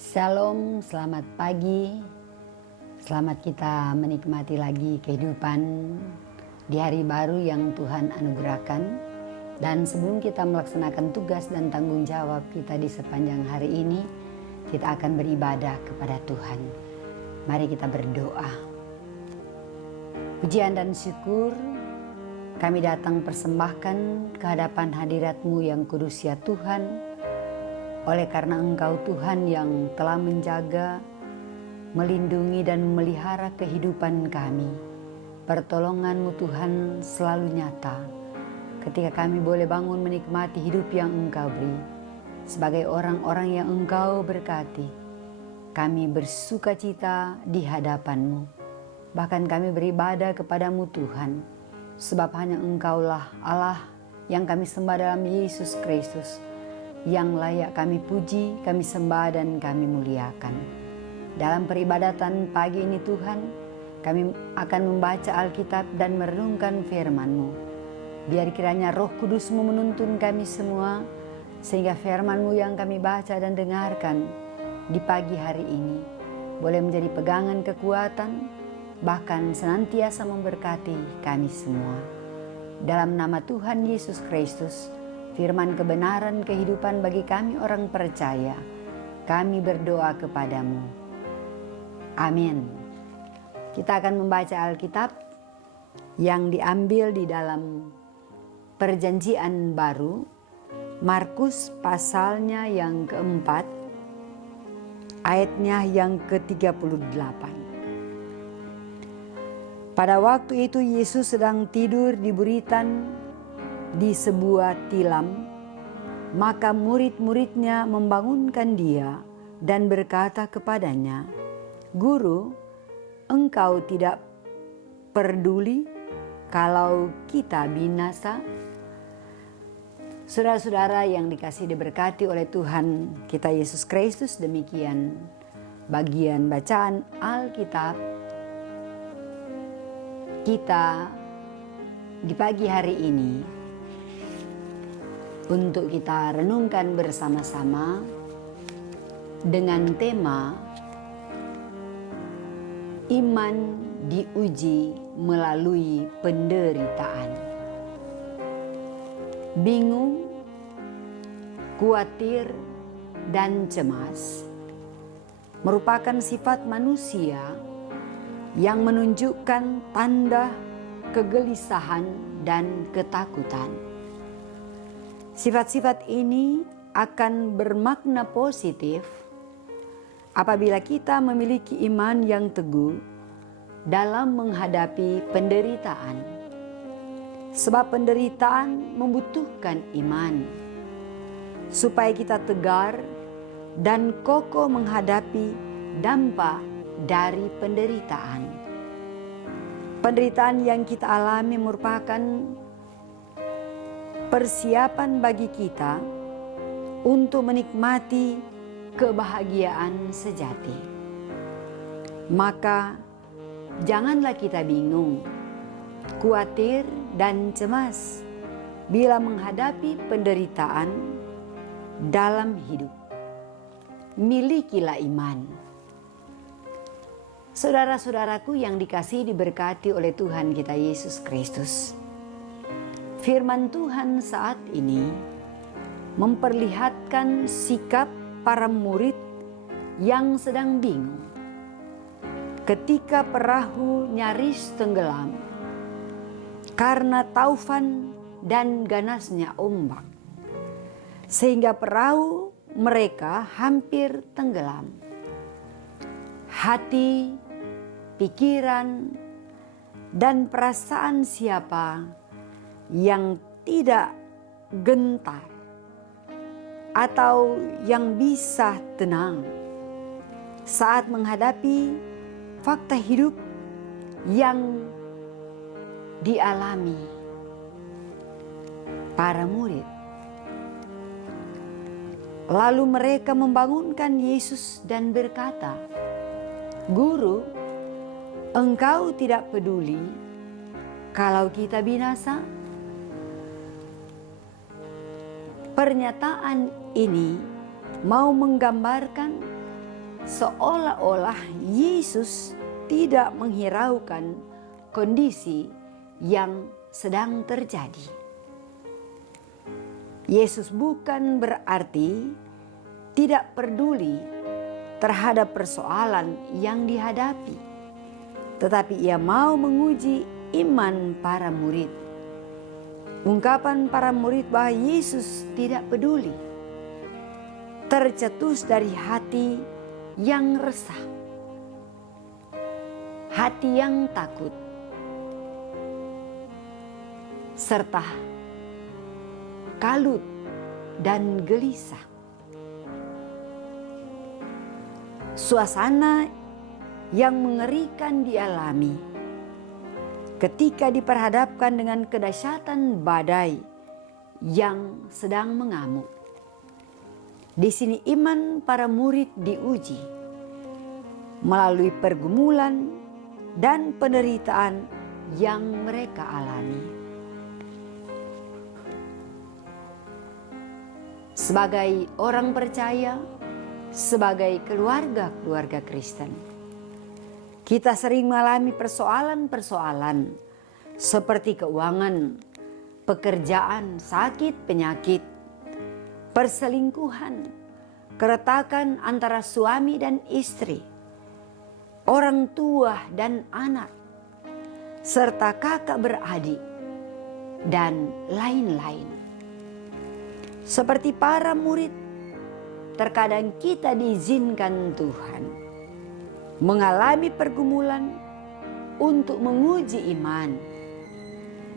Shalom, selamat pagi. Selamat kita menikmati lagi kehidupan di hari baru yang Tuhan anugerahkan. Dan sebelum kita melaksanakan tugas dan tanggung jawab kita di sepanjang hari ini, kita akan beribadah kepada Tuhan. Mari kita berdoa. Pujian dan syukur kami datang persembahkan ke hadapan hadirat-Mu yang kudus ya Tuhan. Oleh karena Engkau Tuhan yang telah menjaga, melindungi dan memelihara kehidupan kami. Pertolongan-Mu Tuhan selalu nyata ketika kami boleh bangun menikmati hidup yang Engkau beri. Sebagai orang-orang yang Engkau berkati, kami bersuka cita di hadapan-Mu. Bahkan kami beribadah kepada-Mu Tuhan, sebab hanya Engkaulah Allah yang kami sembah dalam Yesus Kristus, yang layak kami puji, kami sembah dan kami muliakan. Dalam peribadatan pagi ini Tuhan, kami akan membaca Alkitab dan merenungkan firman-Mu. Biar kiranya Roh Kudus-Mu menuntun kami semua, sehingga firman-Mu yang kami baca dan dengarkan di pagi hari ini boleh menjadi pegangan kekuatan, bahkan senantiasa memberkati kami semua. Dalam nama Tuhan Yesus Kristus, firman kebenaran kehidupan bagi kami orang percaya, kami berdoa kepadamu. Amin. Kita akan membaca Alkitab yang diambil di dalam Perjanjian Baru, Markus pasalnya yang keempat, ayatnya yang ke-38. Pada waktu itu Yesus sedang tidur di buritan di sebuah tilam, maka murid-muridnya membangunkan dia dan berkata kepadanya, "Guru, engkau tidak peduli kalau kita binasa?" Saudara-saudara yang dikasihi diberkati oleh Tuhan kita Yesus Kristus, demikian bagian bacaan Alkitab kita di pagi hari ini, untuk kita renungkan bersama-sama dengan tema iman diuji melalui penderitaan. Bingung, khawatir, dan cemas merupakan sifat manusia yang menunjukkan tanda kegelisahan dan ketakutan. Sifat-sifat ini akan bermakna positif apabila kita memiliki iman yang teguh dalam menghadapi penderitaan. Sebab penderitaan membutuhkan iman supaya kita tegar dan kokoh menghadapi dampak dari penderitaan. Penderitaan yang kita alami merupakan persiapan bagi kita untuk menikmati kebahagiaan sejati. Maka janganlah kita bingung, khawatir dan cemas bila menghadapi penderitaan dalam hidup. Milikilah iman. Saudara-saudaraku yang dikasihi diberkati oleh Tuhan kita Yesus Kristus, firman Tuhan saat ini memperlihatkan sikap para murid yang sedang bingung ketika perahu nyaris tenggelam karena taufan dan ganasnya ombak, sehingga perahu mereka hampir tenggelam. Hati, pikiran, dan perasaan siapa yang tidak gentar atau yang bisa tenang saat menghadapi fakta hidup yang dialami para murid. Lalu mereka membangunkan Yesus dan berkata, "Guru, engkau tidak peduli kalau kita binasa?" Pernyataan ini mau menggambarkan seolah-olah Yesus tidak menghiraukan kondisi yang sedang terjadi. Yesus bukan berarti tidak peduli terhadap persoalan yang dihadapi, tetapi ia mau menguji iman para murid. Ungkapan para murid bahwa Yesus tidak peduli tercetus dari hati yang resah, hati yang takut, serta kalut dan gelisah. Suasana yang mengerikan dialami ketika diperhadapkan dengan kedahsyatan badai yang sedang mengamuk. Di sini iman para murid diuji melalui pergumulan dan penderitaan yang mereka alami. Sebagai orang percaya, sebagai keluarga-keluarga Kristen, kita sering mengalami persoalan-persoalan seperti keuangan, pekerjaan, sakit, penyakit, perselingkuhan, keretakan antara suami dan istri, orang tua dan anak, serta kakak beradik, dan lain-lain. Seperti para murid, terkadang kita diizinkan Tuhan mengalami pergumulan untuk menguji iman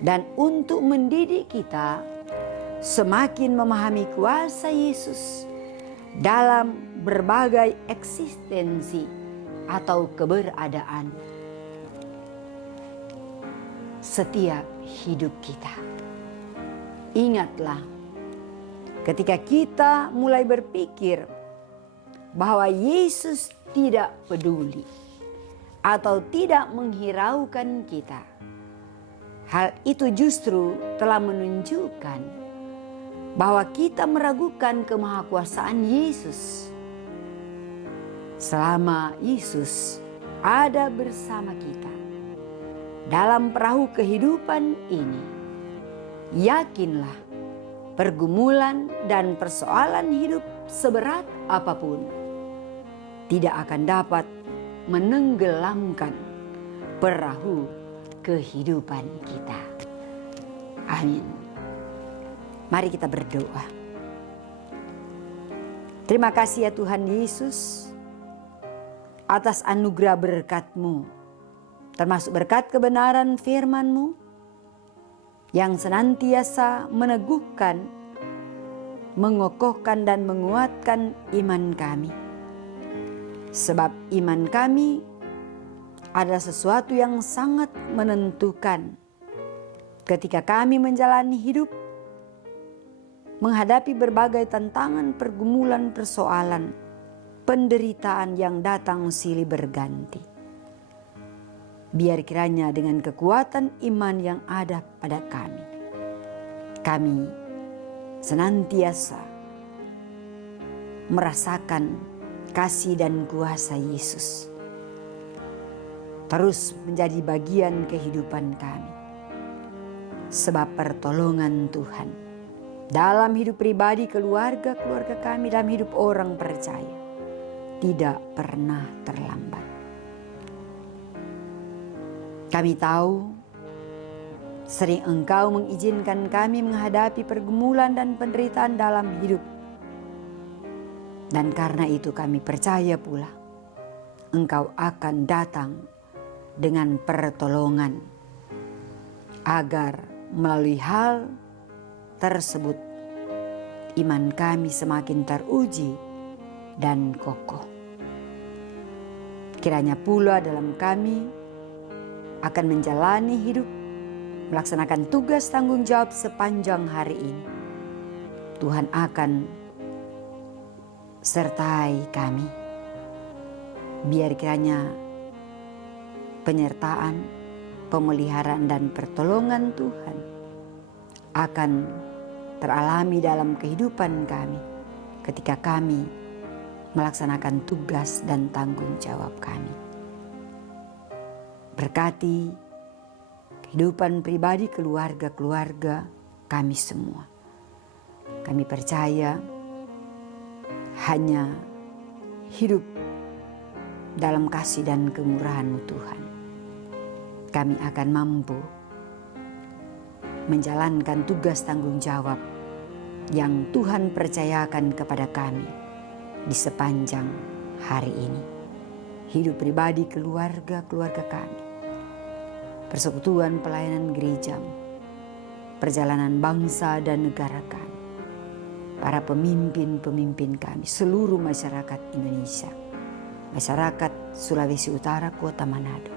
dan untuk mendidik kita semakin memahami kuasa Yesus dalam berbagai eksistensi atau keberadaan setiap hidup kita. Ingatlah, ketika kita mulai berpikir bahwa Yesus tidak peduli atau tidak menghiraukan kita, hal itu justru telah menunjukkan bahwa kita meragukan kemahakuasaan Yesus. Selama Yesus ada bersama kita dalam perahu kehidupan ini, yakinlah pergumulan dan persoalan hidup seberat apapun tidak akan dapat menenggelamkan perahu kehidupan kita. Amin. Mari kita berdoa. Terima kasih ya Tuhan Yesus atas anugerah berkat-Mu, termasuk berkat kebenaran firman-Mu yang senantiasa meneguhkan, mengokohkan dan menguatkan iman kami. Sebab iman kami adalah sesuatu yang sangat menentukan ketika kami menjalani hidup, menghadapi berbagai tantangan, pergumulan, persoalan, penderitaan yang datang silih berganti. Biar kiranya dengan kekuatan iman yang ada pada kami senantiasa merasakan kasih dan kuasa Yesus terus menjadi bagian kehidupan kami. Sebab pertolongan Tuhan dalam hidup pribadi, keluarga kami, dalam hidup orang percaya tidak pernah terlambat. Kami tahu sering Engkau mengizinkan kami menghadapi pergumulan dan penderitaan dalam hidup. Dan karena itu kami percaya pula Engkau akan datang dengan pertolongan agar melalui hal tersebut iman kami semakin teruji dan kokoh. Kiranya pula dalam kami akan menjalani hidup, melaksanakan tugas tanggung jawab sepanjang hari ini, Tuhan akan sertai kami. Biar kiranya penyertaan, pemeliharaan dan pertolongan Tuhan akan teralami dalam kehidupan kami ketika kami melaksanakan tugas dan tanggung jawab kami. Berkati kehidupan pribadi keluarga-keluarga kami semua. Kami percaya hanya hidup dalam kasih dan kemurahan-Mu Tuhan, kami akan mampu menjalankan tugas tanggung jawab yang Tuhan percayakan kepada kami di sepanjang hari ini. Hidup pribadi keluarga-keluarga kami, persekutuan pelayanan gereja, perjalanan bangsa dan negara kami, para pemimpin-pemimpin kami, seluruh masyarakat Indonesia, masyarakat Sulawesi Utara, Kota Manado.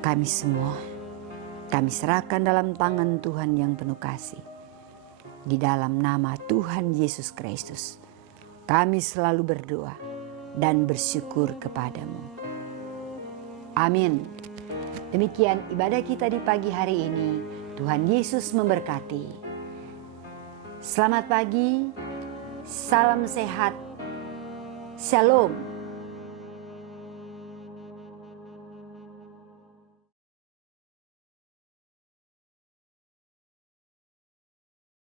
Kami semua, kami serahkan dalam tangan Tuhan yang penuh kasih. Di dalam nama Tuhan Yesus Kristus, kami selalu berdoa dan bersyukur kepadamu. Amin. Demikian ibadah kita di pagi hari ini. Tuhan Yesus memberkati. Selamat pagi, salam sehat, shalom.